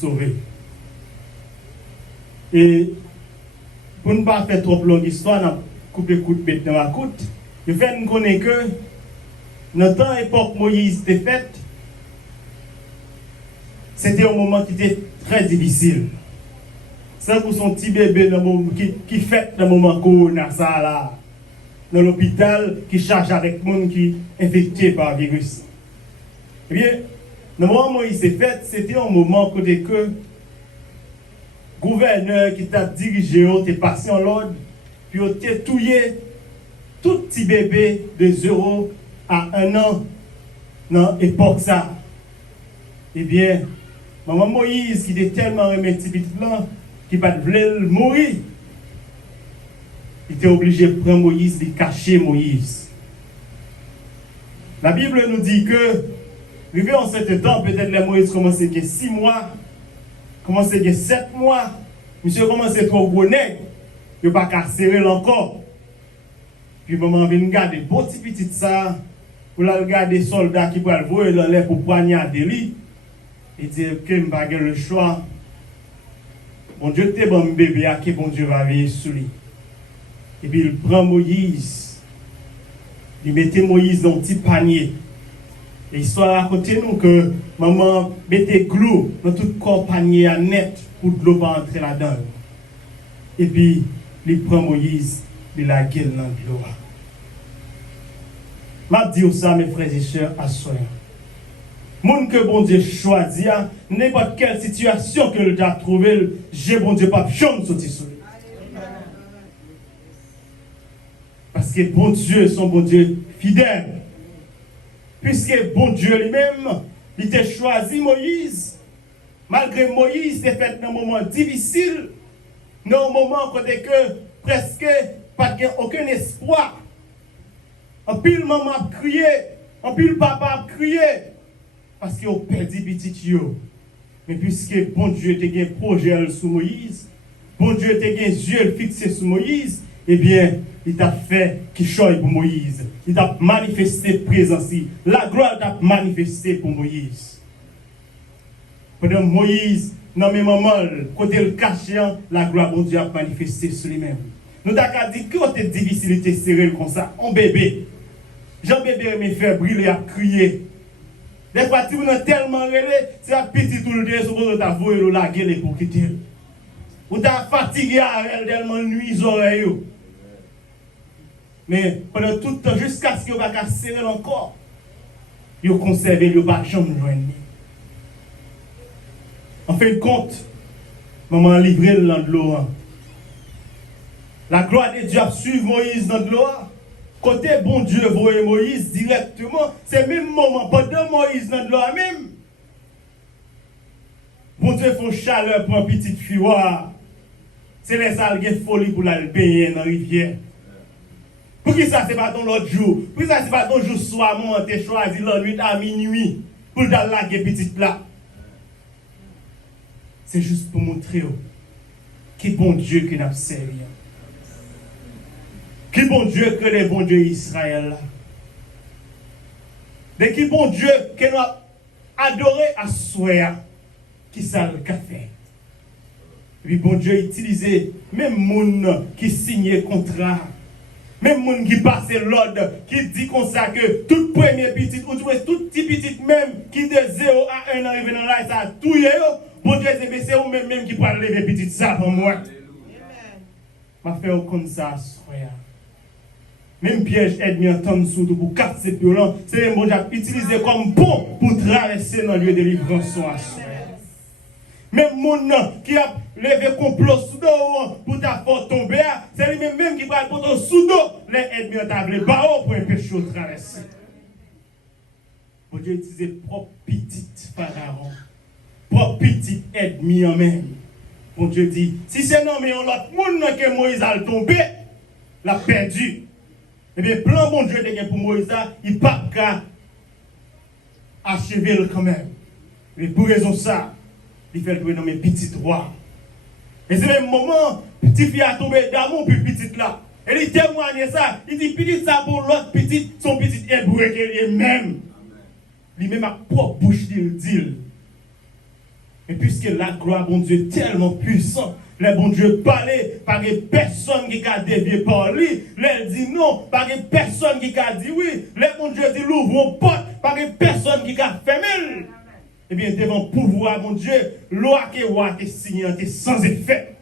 sauver. Et pour ne pas faire trop longue histoire, on a coupé coup de bête dans la côte. Le fait nous connaît que notre époque Moïse était faite, c'était un moment qui était très difficile. C'est pour son petit bébé qui fait dans le moment corona, ça là, dans l'hôpital, qui charge avec le monde qui est infecté par le virus. Eh bien, le moment où Moïse s'est fait, c'était un moment côté que le gouverneur qui t'a dirigé, t'es passé en l'ordre, puis t'es touillé tout petit bébé de 0 à 1 an dans l'époque ça. Eh bien, maman Moïse qui était tellement aimé petit petit là, qui ne voulait mourir, il était obligé de prendre Moïse, de cacher Moïse. La Bible nous dit que, arrivé en ce temps, peut-être les Moïse commençaient à 6 mois, commençaient à 7 mois, monsieur commençait trop gros nègre, il n'a pas qu'à serrer encore. Puis maman vient regarder beau petit ça, pour la regarder soldats qui peuvent le voir dans l'air pour poignarder lui, et dire que je n'ai pas le choix. Bon Dieu t'es bon bébé, à qui bon Dieu va veiller sur lui. Et puis il prend Moïse, il mettait Moïse dans un petit panier. Et l'histoire raconte nous que maman mettait glou dans tout le corps panier à net pour de l'eau pas entrer là-dedans. Et puis il prend Moïse, il la gueule dans l'eau. Je dis ça, mes frères et sœurs, à soi. Moun que bon Dieu choisit, n'importe quelle situation que le a trouvé, j'ai bon Dieu pas jamais sorti sur lui. Parce que bon Dieu, son bon Dieu fidèle. Puisque bon Dieu lui-même, il t'a choisi Moïse. Malgré Moïse, c'est fait dans un moment difficile, dans un moment où que presque pas aucun espoir. En pile maman a crié, en pile papa a crié. Parce qu'ils ont perdu petit yo. Mais puisque bon Dieu t'a gagné projet sur Moïse, bon Dieu t'a gagné yeux fixé sur Moïse, eh bien, il t'a fait qu'il choisit pour Moïse. Il t'a manifesté présence. La gloire t'a manifesté pour Moïse. Pendant Moïse, dans mes moments, côté le cachant, la gloire de Dieu a manifesté sur lui-même. Nous avons dit que c'était difficile de serrer comme ça, un bébé. Jean bébé me fait brûler à crier. Des fois, si vous êtes tellement relé, c'est un petit tout le temps, vous avez voué la gueule pour quitter. Vous êtes fatigué à elle, tellement nuit aux oreilles. Mais pendant tout le temps, jusqu'à ce que vous ne serrer encore, vous conservez le pas jamais joindre. En fin de compte, maman a livré le land de l'eau. La gloire de Dieu a suivi Moïse dans de l'eau. Côté bon Dieu voyait Moïse directement, c'est le même moment, pendant Moïse dans de l'eau même. Bon Dieu fait chaleur pour une petite fille. C'est les algues folie pour la payer dans la rivière. Pour qui ça, c'est pas ton l'autre jour? Pour qui ça, c'est pas ton jour soir, moi, tu as choisi la nuit à minuit pour la laguer petite là. C'est juste pour montrer qui bon Dieu que nous avons servi. Qui bon Dieu que les bons dieux Israël. De qui bon Dieu que nous avons adoré à soi. Qui ça le café. Et puis bon Dieu utilisé même moun qui signe contrat. Même moun qui passe l'ordre, qui dit comme ça que toute première petite, ou tout petit petite même, qui de 0 à 1 an arrive dans la ça tout yo, bon Dieu c'est vous même qui peut lever petite ça pour moi. Ma fait comme ça, soya. Même piège ennemi entendre surtout pour casser violent, c'est bon Dieu utilisé comme pont pour traverser dans le lieu de délivrance à soi. Même moun qui a levé complot sous dos pour ta faire tomber, c'est lui-même qui va le poteau sous dos, les ennemis ont tablé barreau pour empêcher de traverser. Bon Dieu utilisé propre petite pharaon, propre petite ennemi en même. Bon Dieu dit, si c'est non mais on l'autre monde que Moïse a tombé, l'a perdu. Eh bien, plan bon Dieu de pour Moïse, il n'a pas qu'à achever quand même. Mais pour raison ça, il fait le nommer petit roi. Et c'est le moment, petit fille a tombé d'amour pour petite là. Et il témoigne ça. Il dit petit ça pour l'autre petit, son petit hébreu qu'il est même. Lui-même a propre bouche il dit. Mais puisque la gloire, bon Dieu, est tellement puissante, le bon Dieu parlait, pas de personne qui a dévié par lui. Il dit non, pas de personne qui a dit oui. Le bon Dieu dit l'ouvre aux portes, pas de personne qui a fermé. Eh bien, devant le pouvoir, mon Dieu, loi qui est signée, est sans effet.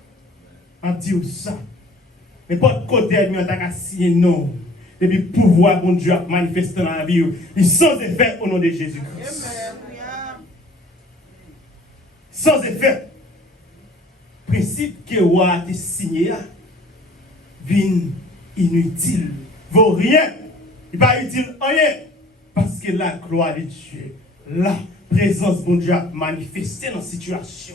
On dit ça. Mais pas de côté, on a signé non. Et puis, pouvoir, mon Dieu, a manifesté dans la vie, il est sans effet au nom de Jésus-Christ. Sans effet. Principe que roi a signé, vient inutile. Vaut rien. Il n'est pas utile rien. Parce que la gloire de Dieu, la présence de Dieu a manifesté dans la situation.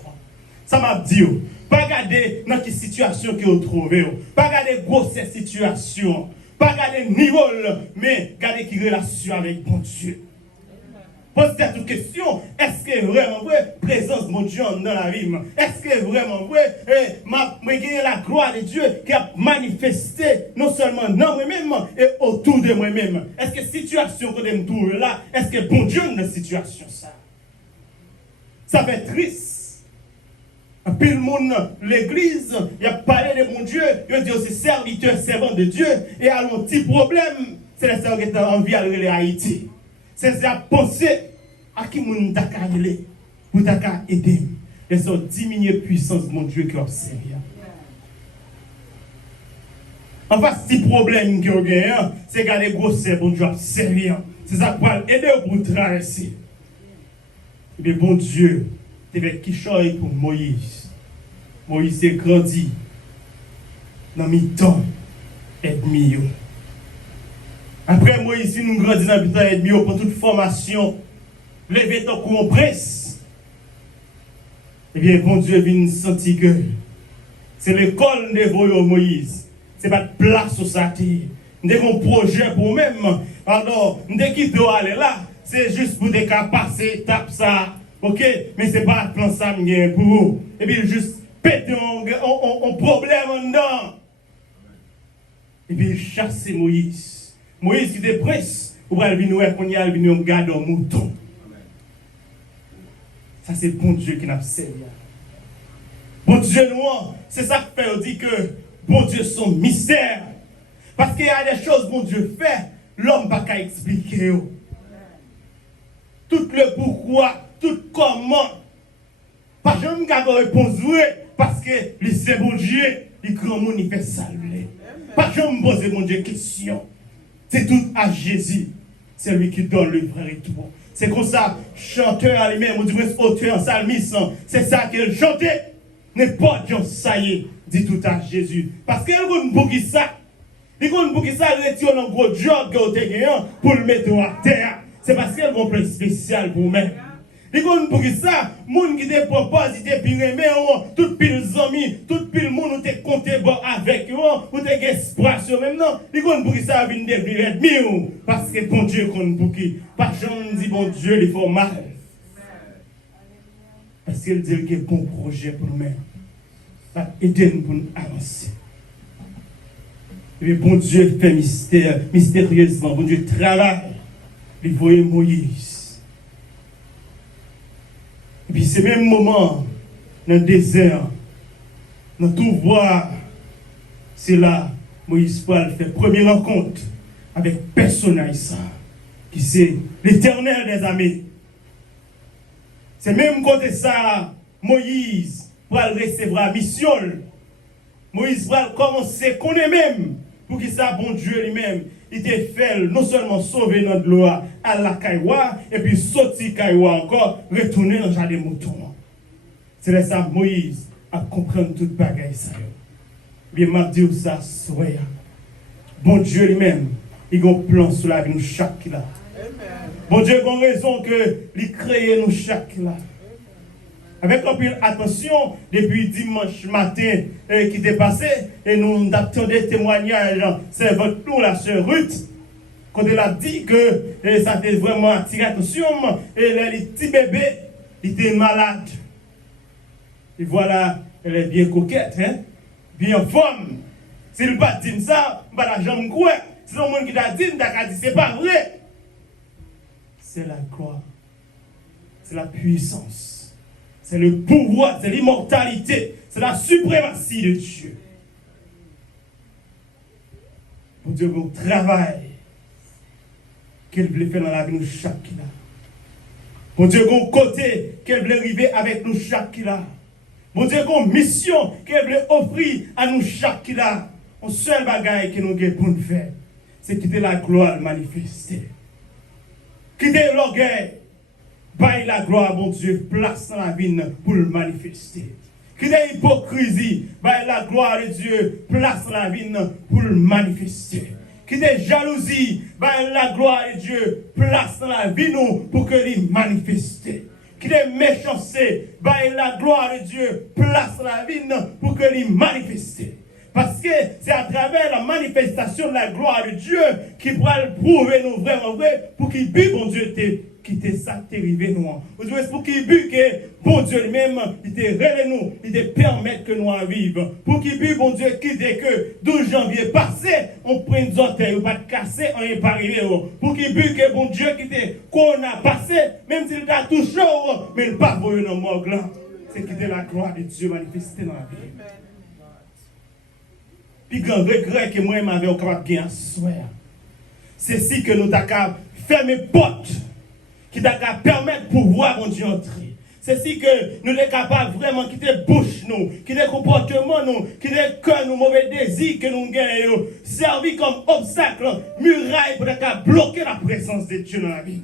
Ça m'a dit, pas regarder dans quelle situation que vous trouvez, pas regarder grosse situation, pas regarder niveau, mais regarder qui relation avec bon Dieu. Posez toute question, est-ce que vraiment vrai présence de mon Dieu dans la vie? Est-ce que vraiment vrai, la gloire de Dieu qui a manifesté non seulement dans moi-même et autour de moi-même? Est-ce que la situation que je me trouve là, est-ce que bon Dieu dans la situation ça? Ça fait triste. Puis le monde, l'église, il a parlé de mon Dieu, il a dit c'est serviteur, servant de Dieu, et a un petit problème, c'est le serviteur qui est en vie à Haïti. C'est à penser à qui moun t'a aider pour t'a aider. Et ça diminuer la puissance de mon Dieu qui observe. En fait, si problème que vous avez, c'est garder gros bon Dieu observe. C'est ça qui va aider pour traverser. Et bien, bon Dieu, tu vas qui choisit pour Moïse. Moïse est grandi dans le temps et demi. Après Moïse, nous grandissons dans le temps et demi pour toute formation, lever ton coup en presse. Eh bien, bon Dieu vient sentir que c'est l'école de Moïse. Ce n'est pas de place au saté. Nous avons un projet pour nous-mêmes. Alors, dès qu'il doit aller là, c'est juste pour des cas passer, étape ça. Ok? Mais ce n'est pas un plan ça pour vous. Et puis, juste péter un problème en dedans. Et puis, chasser Moïse. Moïse qui était presse pour aller venir qu'on y a venir garder un mouton. Ça, c'est bon Dieu qui n'a servi. Bon Dieu, nous, c'est ça que fait, on dit que bon Dieu, son mystère. Parce qu'il y a des choses que bon Dieu fait, l'homme n'a pas qu'à expliquer. Tout le pourquoi, tout comment. Pas jamais qu'à réponse parce que c'est bon Dieu, le grand monde, il fait ça. Pas jamais poser mon Dieu question. C'est tout à Jésus. C'est lui qui donne le vrai retour. C'est comme ça, chanteur à lui-même, ou du moins auteur en salmiste, c'est ça qu'il chantait. N'importe qui ça y est, dit tout à Jésus. Parce qu'il y a un pour qui ça. Il y a un pour qui ça, il retire un gros job que vous avez pour le mettre à terre. C'est parce qu'il y a un plan spécial pour vous-même. Il y a un pour qui ça, les gens qui te proposent, ils te pirent, tout pile amis, tout pile monde, vous te compté avec eux, vous te espoir sur même non. Il y a un pour qui ça, vient devenir ennemi. Parce que bon Dieu, qu'on pour qui. Pas jamais dit bon Dieu, il faut mal. Parce qu'il dit qu'il y a un bon projet pour nous-mêmes. Ça va aider nous pour nous avancer. Et puis, bon Dieu fait mystérieusement. Bon Dieu travaille. Il voyait Moïse. Et puis, c'est même moment, dans le désert, dans tout voir, c'est là, Moïse Paul fait première rencontre avec personnage ça, qui c'est l'Éternel des armées. C'est même côté ça, Moïse va recevoir la mission. Moïse va commencer à connaître même, pour qu'il ça, bon Dieu lui-même, il te fait non seulement sauver notre loi à la Kaïwa, et puis sortir Kaïwa encore, retourner dans le jardin des moutons. C'est là ça, Moïse a compris toute bagaille ça. Bien, m'a dit ça, soyez. Bon Dieu lui-même, il a un plan sur la vie de chaque là. Bon Dieu, a raison que il crée nous chaque là. Avec un peu attention, depuis dimanche matin qui est passé, et nous avons des témoignages, c'est votre tour, la sœur Ruth, quand elle a dit que ça était vraiment attiré attention, et les petits bébés, ils étaient malades. Et voilà, elle est bien coquette, hein? Bien en forme. Si elle ne pas dire ça, je ne vais pas jamais croire. Si le monde qui t'a dit, c'est pas vrai. C'est la gloire, c'est la puissance, C'est le pouvoir, c'est l'immortalité, c'est la suprématie de Dieu. Pour Dieu, bon travail qu'elle voulait faire dans la vie de nous chaque qui là. Pour Dieu, bon côté qu'elle voulait arriver avec nous chaque qui là. Pour Dieu, bon mission qu'elle voulait offrir à nous chaque qui là. Un seul bagage que nous avons pour nous faire, c'est quitter la gloire manifestée. Quitter l'orgueil. Baille la gloire, mon Dieu, place dans la vie pour le manifester. Quitter l'hypocrisie. Baille la gloire de Dieu, place dans la vie pour le manifester. Quitter jalousie. Baille la gloire de Dieu, place dans la vie pour que les manifester. Quitter méchanceté. Baille la gloire de Dieu, place dans la vie pour que les manifester. Parce que c'est à travers la manifestation de la gloire de Dieu qui pourra le prouver nous vraiment vrai pour qu'il puisse, bon Dieu, quitter ça, t'es arrivé nous. C'est pour qu'il puisse que, bon Dieu lui-même, il te relève nous, il te permette que nous en vivions. Pour qu'il puisse, bon Dieu, quitter que 12 janvier passé, on prenne des orteils, ou pas de casser, on n'est pas arrivé. Pour qu'il puisse que, bon Dieu, quitter qu'on a passé, même s'il t'a tout chaud, mais il pas pour dans le morgue là. C'est quitter la gloire de Dieu manifestée dans la vie. Puis grand regret que moi m'avais capable de gagner ce soir. C'est si que nous avons fermé porte qui t'a permettre pour voir mon Dieu entrer. C'est si que nous sommes capables vraiment quitter bouche nous, quitter comportement nous, quitter cœur nous, mauvais désirs que nous gagnons, servi comme obstacle, muraille pour bloquer la présence de Dieu dans la vie.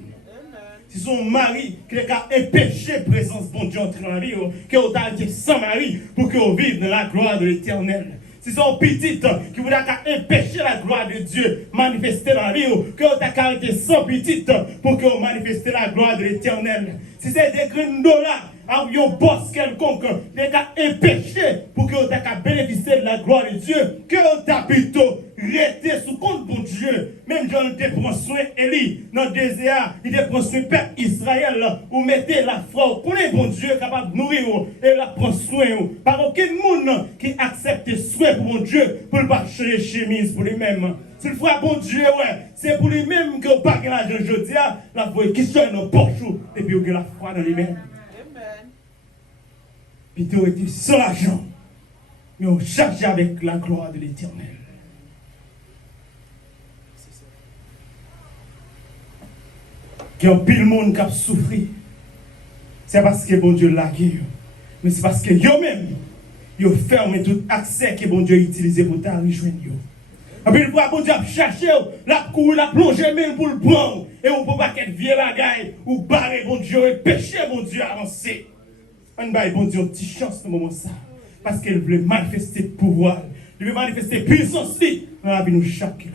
Si son mari qui a empêché la présence de Dieu entrer dans la vie, que vous avez été sans mari pour que vous viviez dans la gloire de l'Éternel. Si son petit qui voulait empêcher la gloire de Dieu manifester dans la vie, que vous avez arrêté sans petit pour que vous manifestiez la gloire de l'Éternel. Si c'est des graines de là, un boss quelconque, qui a empêché pour que vous ayez bénéficié de la gloire de Dieu, que vous avez plutôt resté sous compte pour Dieu. Même Jean te prend soin, Élie, dans le désert, il te prend soin, Père Israël, ou mettez la foi, vous connaissez bon Dieu capable de nourrir, et la prend soin. Par aucun monde qui accepte soin pour mon Dieu, pour ne pas changer chemise pour lui-même. S'il faut bon Dieu, ouais, c'est pour lui-même que vous pas que l'argent jeudi, la foi qui soit dans le porche, et puis vous avez la foi dans lui-même. Puis tu as été sans l'argent, mais on charge avec la gloire de l'Éternel. Il y a un pile monde qui a souffert. C'est parce que bon Dieu l'a guéri. Mais c'est parce que eux-mêmes, ils ferment tout accès que bon Dieu a utilisé pour t'arriver. Et puis, bon Dieu a cherché, la cour, la plongée, même pour le prendre. Et on ne peut pas qu'être vieux bagaille, ou barrer bon Dieu, et pécher bon Dieu avancer. On va bon Dieu une petite chance dans ce moment ça. Parce qu'elle voulait manifester le pouvoir. Elle veut manifester puissance dans la vie de chaque là.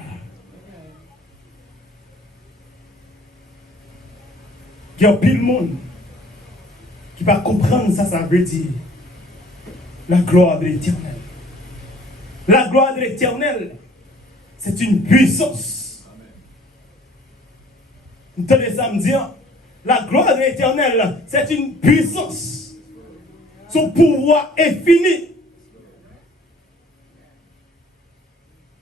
Il y a pile de monde qui va comprendre ça veut dire. La gloire de l'Éternel. La gloire de l'Éternel, c'est une puissance. Vous entendez ça me dire? La gloire de l'Éternel, c'est une puissance. Son pouvoir est fini.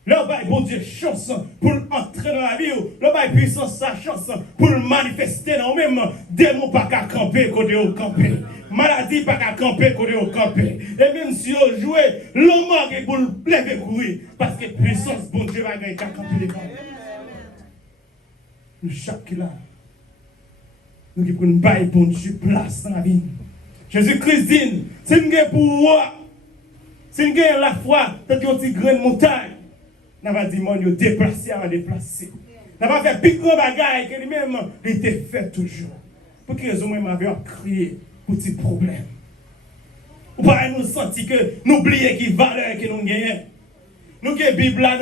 Le bail, bon Dieu, chance pour entrer dans la vie. Le bail, puissance, sa chance pour le manifester dans nous-mêmes. Démon pas qu'à camper, côté au camper. Maladie pas qu'à camper, côté au camper. Et même si on joue, l'homme est pour le lever courir. Parce que puissance, bon Dieu, va gagner qu'à camper les camps. Nous, chaque là, nous qui prenons bail, bon Dieu, place dans la vie. Jésus-Christ dit, c'est une guerre pour moi. C'est une guerre à la fois, tant qu'on dit grande montagne. N'a pas dit, mon Dieu, déplacé, à déplacer. N'a pas fait plus grand bagaille que lui-même, il était fait toujours. Pour que les hommes m'avaient crié pour ces problèmes. Ou pas nous sentir que nous oublions qui valeur que nous gagnons. Nous qui Bible là,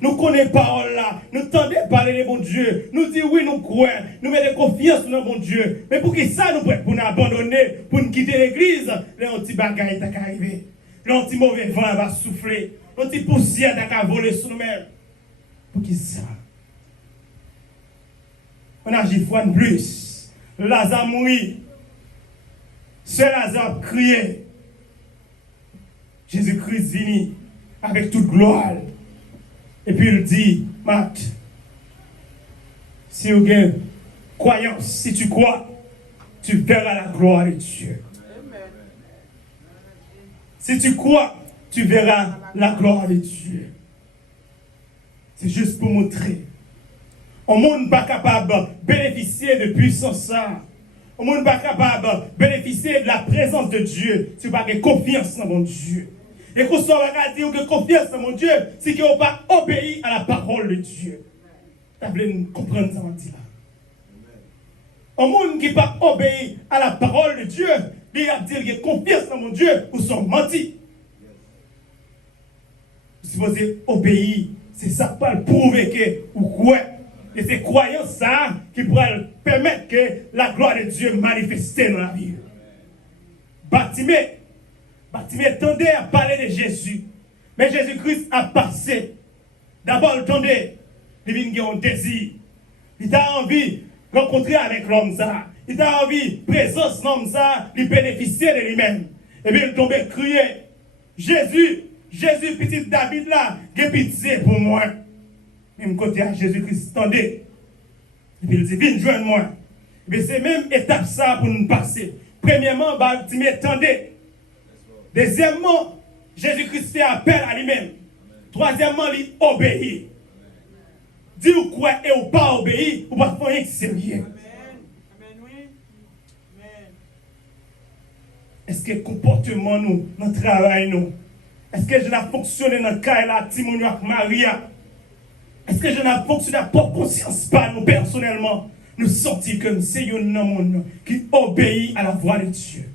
nous connaissons parole là, nous tendons parler de bon Dieu, nous disons oui, nous croyons, nous mettons confiance dans bon Dieu. Mais pour que ça nous prête pour nous abandonner, pour nous quitter l'église, les petits bagailles qui arrivé, les petits mauvais vent va souffler, les petits poussières qui voler sur nous-mêmes. Pour qui ça? On agit fois de plus. Lazare mourit. Seul Lazare criait. Jésus-Christ vini avec toute gloire. Et puis il dit, Matt, si tu as croyance, si tu crois, tu verras la gloire de Dieu. Amen. Si tu crois, tu verras la gloire de Dieu. C'est juste pour montrer. On monde pas capable de bénéficier de puissance ça. On monde pas capable de bénéficier de la présence de Dieu si vous n'avez pas confiance dans mon Dieu. Et qu'on soit dire que confiance dans mon Dieu, c'est qu'on n'a pas obéi à la parole de Dieu. Vous voulez comprendre ça, on dit là. Un monde qui n'a pas obéi à la parole de Dieu, il va dire qu'il a confiance dans mon Dieu ou sont menti. Vous supposez obéir, c'est ça pour le prouver que vous croyez. Et c'est croyance ça qui pourrait permettre que la gloire de Dieu manifeste dans la vie. Bartimée tendait à parler de Jésus. Mais Jésus-Christ a passé. D'abord, il tendait. Il vient un désir. Il a envie de rencontrer avec l'homme ça. Il a envie de présence l'homme ça, de bénéficier de lui-même. Et puis il tombait crier. Jésus, petit David là, j'ai pitié pour moi. Même côté à Jésus-Christ, tendez. Et puis il dit, viens joindre moi. Mais c'est même étape ça pour nous passer. Premièrement, Bartimée tendez. Deuxièmement, Jésus-Christ fait appel à lui-même. Troisièmement, il obéit. Dis ou quoi et ou pas obéir, ou pas faire rien qui c'est rien. Est-ce que le comportement nous, notre travail nous, est-ce que je n'ai fonctionné dans le cas de la Timonie avec Maria? Est-ce que je n'ai fonctionné pour conscience pas nous personnellement? Nous sentir comme c'est un homme qui obéit à la voix de Dieu.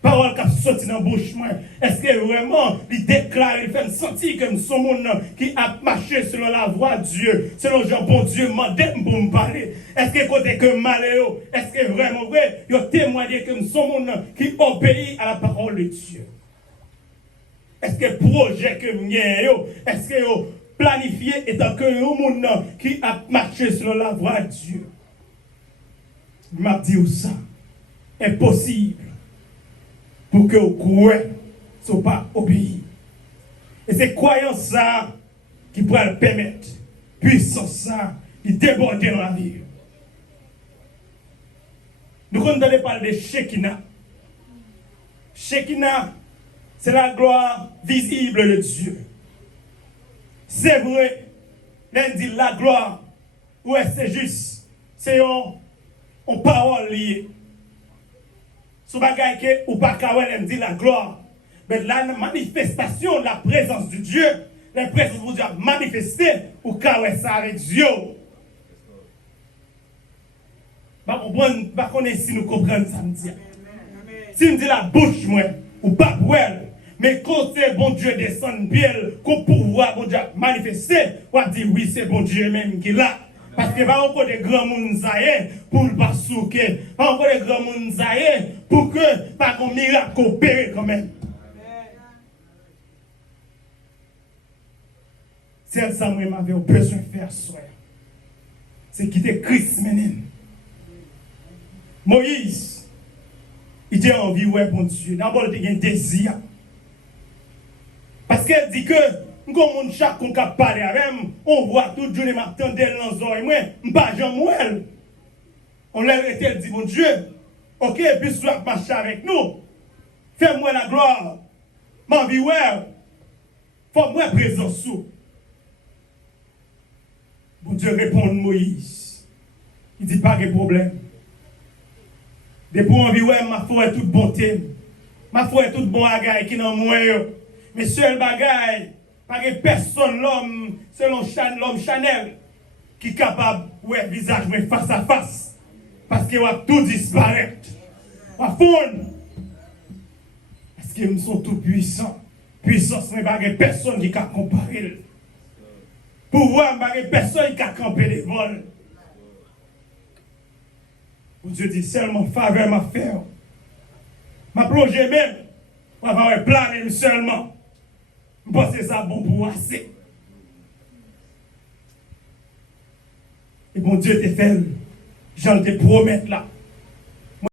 Parole qui a sorti dans la bouche, est-ce que vraiment il déclare, il fait sentir comme son monde qui a marché selon la voix de Dieu, selon Jean, bon Dieu, mandem pour me parler. Est-ce que côté que maléo, est-ce que vraiment vrai, il a témoigné comme son monde qui obéit à la parole de Dieu? Est-ce que projet que m'yé, est-ce que planifié étant que un monde qui a marché selon la voix de Dieu? Il m'a dit ça, impossible. Pour que vous croyez, ne soient pas obéis. Et c'est croyance ça qui pourrait le permettre, puissance ça, de déborder dans la vie. Nous entendons parler de Shekinah. Shekinah, c'est la gloire visible de Dieu. C'est vrai, l'un dit la gloire, ouais, c'est juste, c'est une parole liée. Ce bagage que ou pas qu'elle dit la gloire, mais la manifestation de la présence de Dieu, la présence de Dieu a manifesté ou qu'elle ça avec Dieu. Pas connaître si nous comprenons ça me dit. Si me dit la bouche moi ou pas pour elle, mais quand c'est bon Dieu descend bien, qu'on pouvoir bon Dieu manifester, on va dire oui c'est bon Dieu même qui est là. Parce que pas encore de grands monde pour ne pas souquer. Pas encore de grands monde pour que pas qu'on miracle opéré quand même. C'est ça que j'avais besoin de faire soir. C'est quitter Christ maintenant. Moïse, il a envie ouais pour Dieu. D'abord il a un désir. Parce qu'elle dit que comme chaque qu'on a parlé avec, on voit tout le jour les matins dans les oreilles, moi, je ne pas jamais. On l'a arrêté, dit mon Dieu, ok, puis tu dois marcher avec nous. Fais-moi la gloire. Ma vie, ouais. Faut-moi présence sous. Bon Dieu répond à Moïse. Il dit pas de problème. Depuis envie, ouais, ma foi est toute bonté. Ma foi est toute bon bagaille qui n'en moi. Mais seul bagaille. Pas que personne, l'homme, selon l'homme Chanel, qui est capable de voir le visage face à face. Parce qu'il va tout disparaître. Va fondre. Parce qu'ils sont tout puissants. Puissance, mais pas que personne qui peut comparer. Pouvoir, pas que personne qui peut camper les vols. Dieu dit seulement faveur m'a fait. Ma plongée même, on va avoir planer seulement. Je pense que ça bon pour assez. Et bon Dieu te fait, j'en te promets là.